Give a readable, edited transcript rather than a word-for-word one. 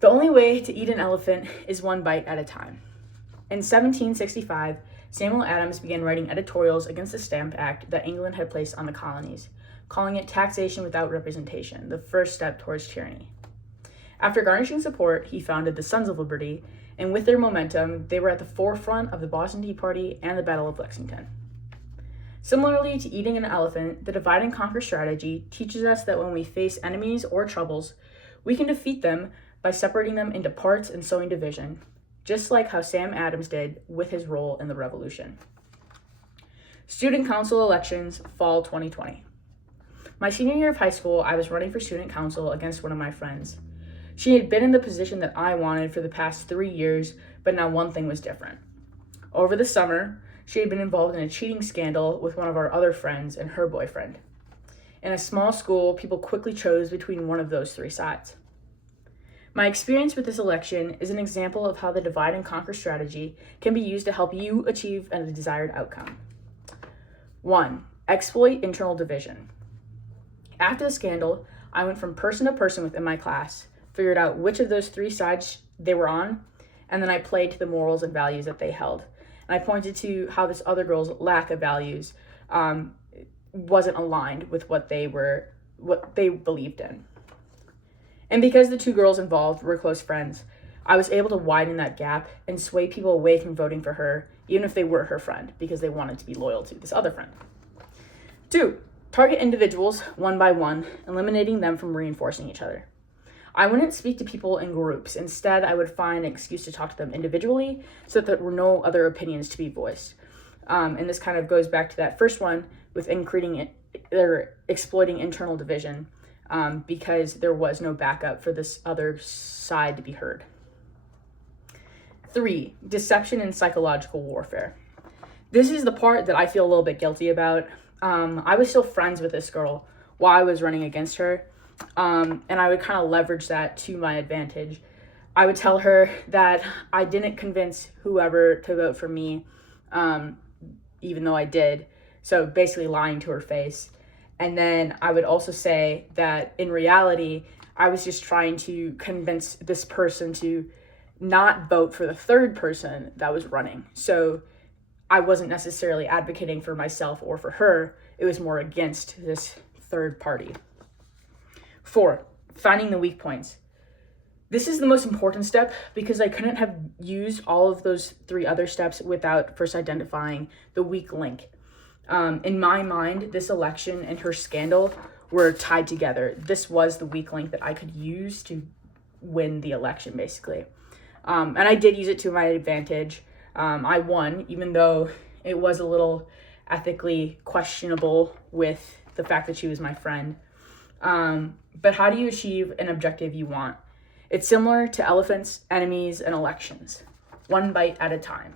The only way to eat an elephant is one bite at a time. In 1765, Samuel Adams began writing editorials against the Stamp Act that England had placed on the colonies, calling it taxation without representation, the first step towards tyranny. After garnishing support, he founded the Sons of Liberty, and with their momentum, they were at the forefront of the Boston Tea Party and the Battle of Lexington. Similarly to eating an elephant, the divide and conquer strategy teaches us that when we face enemies or troubles, we can defeat them by separating them into parts and sowing division, just like how Sam Adams did with his role in the Revolution. Student Council elections, fall 2020. My senior year of high school, I was running for student council against one of my friends. She had been in the position that I wanted for the past 3 years, but now one thing was different. Over the summer, she had been involved in a cheating scandal with one of our other friends and her boyfriend. In a small school, people quickly chose between one of those three sides. My experience with this election is an example of how the divide and conquer strategy can be used to help you achieve a desired outcome. 1. Exploit internal division. After the scandal, I went from person to person within my class, figured out which of those three sides they were on, and then I played to the morals and values that they held. And I pointed to how this other girl's lack of values wasn't aligned with what they believed in. And because the two girls involved were close friends, I was able to widen that gap and sway people away from voting for her, even if they were her friend, because they wanted to be loyal to this other friend. 2. Target individuals one by one, eliminating them from reinforcing each other. I wouldn't speak to people in groups. Instead, I would find an excuse to talk to them individually so that there were no other opinions to be voiced. And this kind of goes back to that first one with exploiting internal division. Because there was no backup for this other side to be heard. 3. Deception and psychological warfare. This is the part that I feel a little bit guilty about. I was still friends with this girl while I was running against her, and I would kind of leverage that to my advantage. I would tell her that I didn't convince whoever to vote for me, even though I did, so basically lying to her face. And then I would also say that in reality, I was just trying to convince this person to not vote for the third person that was running. So I wasn't necessarily advocating for myself or for her. It was more against this third party. 4. Finding the weak points. This is the most important step because I couldn't have used all of those 3 other steps without first identifying the weak link. In my mind, this election and her scandal were tied together. This was the weak link that I could use to win the election, basically. And I did use it to my advantage. I won, even though it was a little ethically questionable with the fact that she was my friend. But how do you achieve an objective you want? It's similar to elephants, enemies, and elections. One bite at a time.